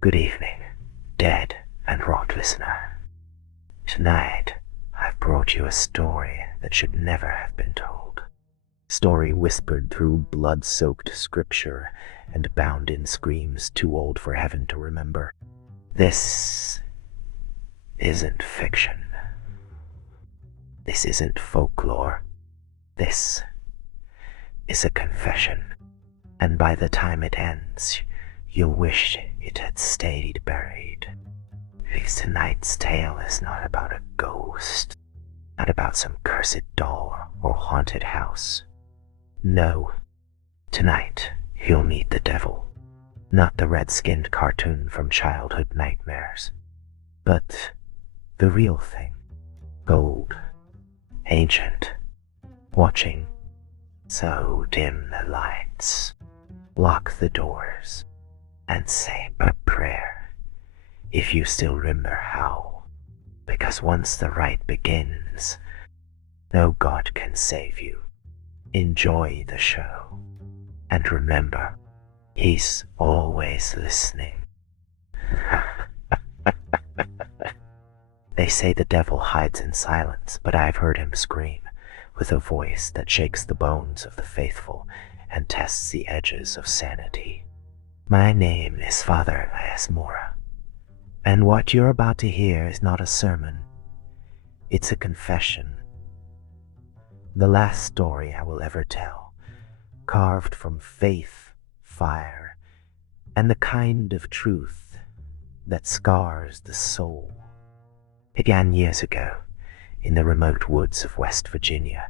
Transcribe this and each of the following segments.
Good evening, Dead&Rot listener. Tonight, I've brought you a story that should never have been told. Story whispered through blood-soaked scripture and bound in screams too old for heaven to remember. This isn't fiction. This isn't folklore. This is a confession. And by the time it ends, you'll wish it had stayed buried. Because tonight's tale is not about a ghost, not about some cursed doll or haunted house. No, tonight you'll meet the devil, not the red-skinned cartoon from childhood nightmares, but the real thing, gold, ancient, watching. So dim the lights, lock the doors, and say a prayer, if you still remember how, because once the rite begins, no God can save you. Enjoy the show, and remember, He's always listening. They say the devil hides in silence, but I've heard him scream, with a voice that shakes the bones of the faithful and tests the edges of sanity. My name is Father Elias Moura, and what you're about to hear is not a sermon, it's a confession. The last story I will ever tell, carved from faith, fire, and the kind of truth that scars the soul. It began years ago, in the remote woods of West Virginia,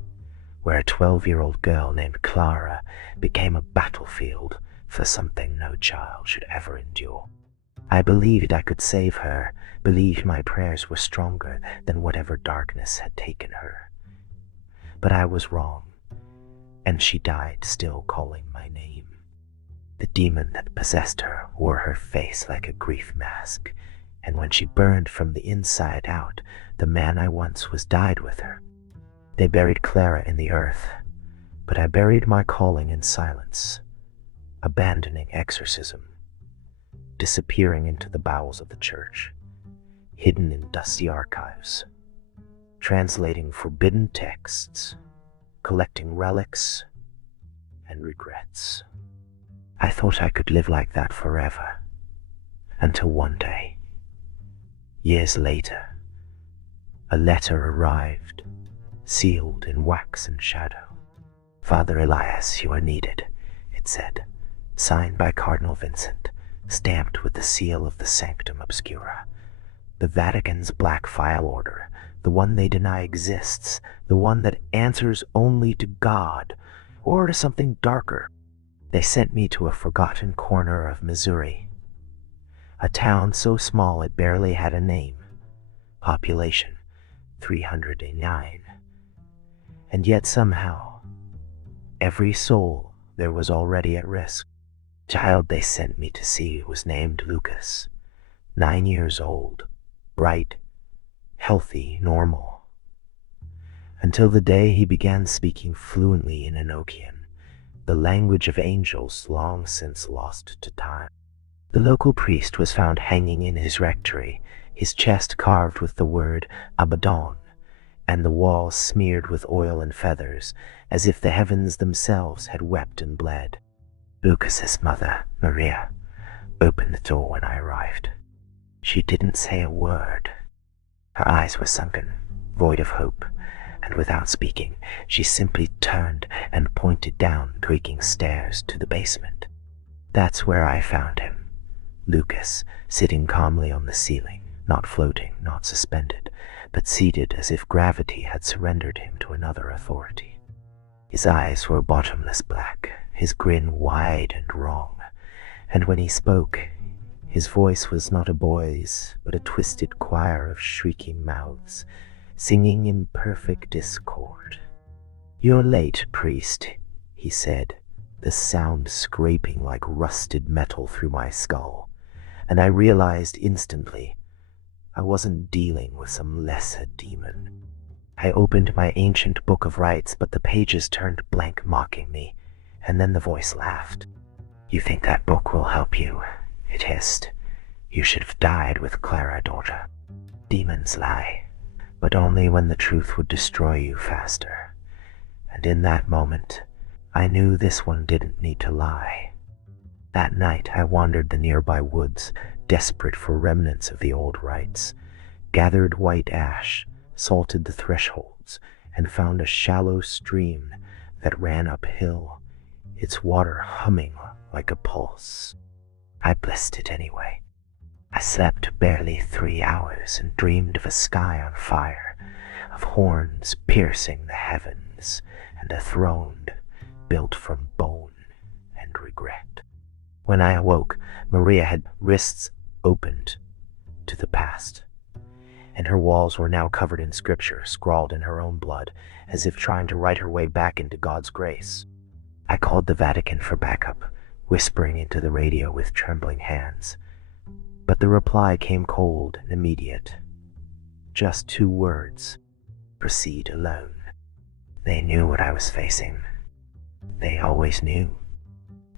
where a 12-year-old girl named Clara became a battlefield for something no child should ever endure. I believed I could save her, believed my prayers were stronger than whatever darkness had taken her. But I was wrong, and she died still calling my name. The demon that possessed her wore her face like a grief mask, and when she burned from the inside out, the man I once was died with her. They buried Clara in the earth, but I buried my calling in silence, abandoning exorcism, disappearing into the bowels of the church, hidden in dusty archives, translating forbidden texts, collecting relics and regrets. I thought I could live like that forever, until one day, years later, a letter arrived, sealed in wax and shadow. Father Elias, you are needed, it said, signed by Cardinal Vincent, stamped with the seal of the Sanctum Obscura, the Vatican's black file order, the one they deny exists, the one that answers only to God, or to something darker. They sent me to a forgotten corner of Missouri, a town so small it barely had a name, population 309, and yet somehow, every soul there was already at risk. The child they sent me to see was named Lucas, 9 years old, bright, healthy, normal, until the day he began speaking fluently in Enochian, the language of angels long since lost to time. The local priest was found hanging in his rectory, his chest carved with the word Abaddon, and the walls smeared with oil and feathers, as if the heavens themselves had wept and bled. Lucas's mother, Maria, opened the door when I arrived. She didn't say a word. Her eyes were sunken, void of hope, and without speaking, she simply turned and pointed down creaking stairs to the basement. That's where I found him, Lucas, sitting calmly on the ceiling, not floating, not suspended, but seated as if gravity had surrendered him to another authority. His eyes were bottomless black, his grin wide and wrong, and when he spoke, his voice was not a boy's, but a twisted choir of shrieking mouths, singing in perfect discord. "You're late, priest," he said, the sound scraping like rusted metal through my skull, and I realized instantly I wasn't dealing with some lesser demon. I opened my ancient book of rites, but the pages turned blank, mocking me, and then the voice laughed. "You think that book will help you?" it hissed. You should have died with Clara, daughter. Demons lie, but only when the truth would destroy you faster. And in that moment, I knew this one didn't need to lie. That night I wandered the nearby woods, desperate for remnants of the old rites, gathered white ash, salted the thresholds, and found a shallow stream that ran uphill, its water humming like a pulse. I blessed it anyway. I slept barely 3 hours and dreamed of a sky on fire, of horns piercing the heavens, and a throne built from bone and regret. When I awoke, Maria had wrists opened to the past, and her walls were now covered in scripture scrawled in her own blood, as if trying to write her way back into God's grace. I called the Vatican for backup, whispering into the radio with trembling hands. But the reply came cold and immediate. Just 2 words: proceed alone. They knew what I was facing. They always knew.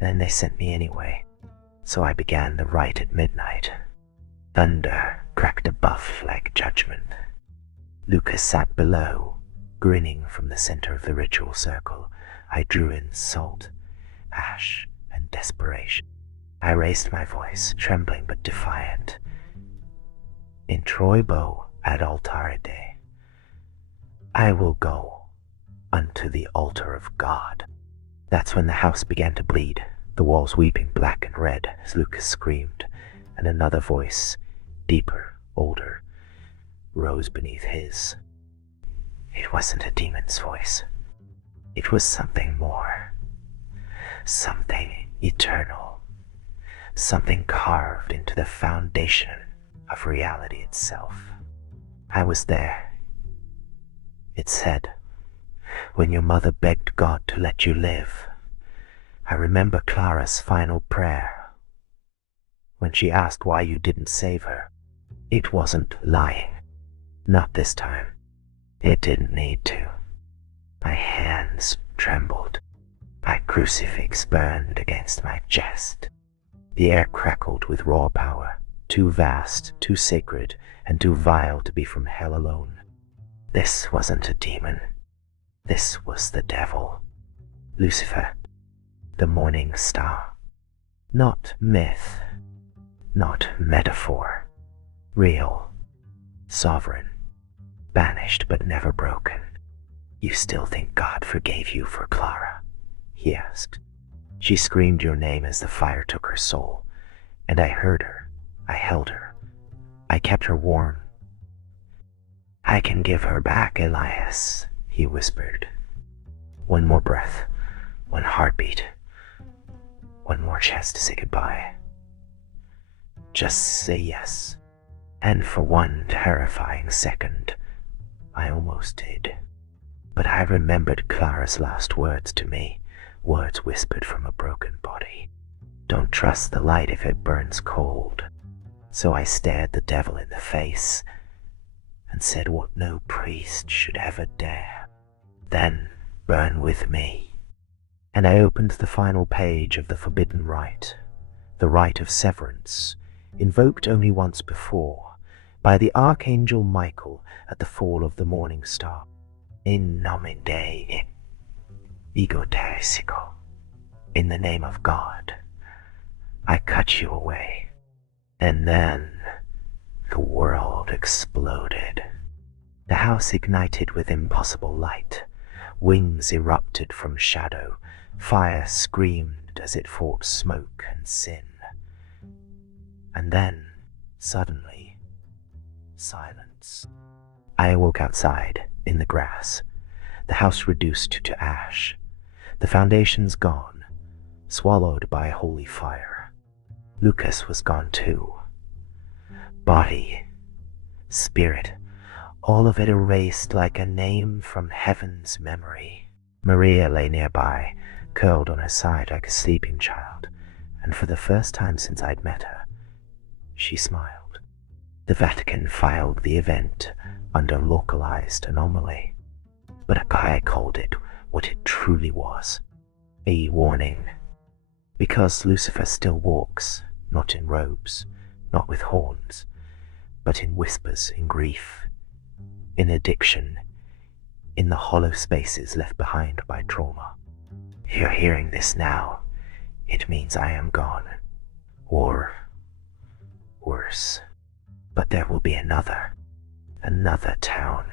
Then they sent me anyway. So I began the rite at midnight. Thunder cracked a buff like judgment. Lucas sat below, grinning from the center of the ritual circle. I drew in salt, ash, and desperation. I raised my voice, trembling but defiant. In Troibo ad altaride, I will go unto the altar of God. That's when the house began to bleed, the walls weeping black and red as Lucas screamed, and another voice, deeper, older, rose beneath his. It wasn't a demon's voice. It was something more. Something eternal. Something carved into the foundation of reality itself. I was there. It said, when your mother begged God to let you live. I remember Clara's final prayer. When she asked why you didn't save her, it wasn't lying. Not this time. It didn't need to. My hands trembled. My crucifix burned against my chest. The air crackled with raw power, too vast, too sacred, and too vile to be from hell alone. This wasn't a demon. This was the devil. Lucifer, the morning star. Not myth, not metaphor. Real, sovereign, banished but never broken. You still think God forgave you for Clara? He asked. She screamed your name as the fire took her soul, and I heard her. I held her. I kept her warm. I can give her back, Elias, he whispered. One more breath, one heartbeat, one more chance to say goodbye. Just say yes. And for one terrifying second, I almost did. But I remembered Clara's last words to me, words whispered from a broken body. Don't trust the light if it burns cold. So I stared the devil in the face and said what no priest should ever dare. Then burn with me. And I opened the final page of the forbidden rite, the rite of severance, invoked only once before, by the Archangel Michael at the fall of the morning star. In nomine Dei, ego teresico, in the name of God, I cut you away. And then the world exploded. The house ignited with impossible light. Wings erupted from shadow. Fire screamed as it fought smoke and sin. And then, suddenly, silence. I awoke outside, in the grass, the house reduced to ash, the foundations gone, swallowed by holy fire. Lucas was gone too. Body, spirit, all of it erased like a name from heaven's memory. Maria lay nearby, curled on her side like a sleeping child, and for the first time since I'd met her, she smiled. The Vatican filed the event under localized anomaly, but I called it what it truly was, a warning. Because Lucifer still walks, not in robes, not with horns, but in whispers, in grief, in addiction, in the hollow spaces left behind by trauma. If you're hearing this now, it means I am gone. Or worse. But there will be another town,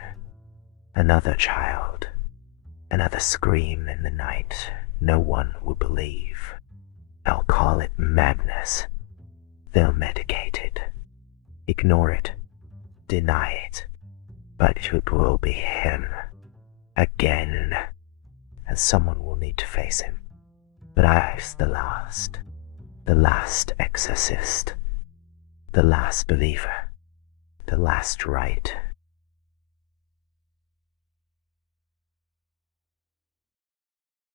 another child, another scream in the night no one will believe. I'll call it madness. They'll medicate it, ignore it, deny it, but it will be him. Again. And someone will need to face him. But I's the last exorcist, the last believer, the last rite.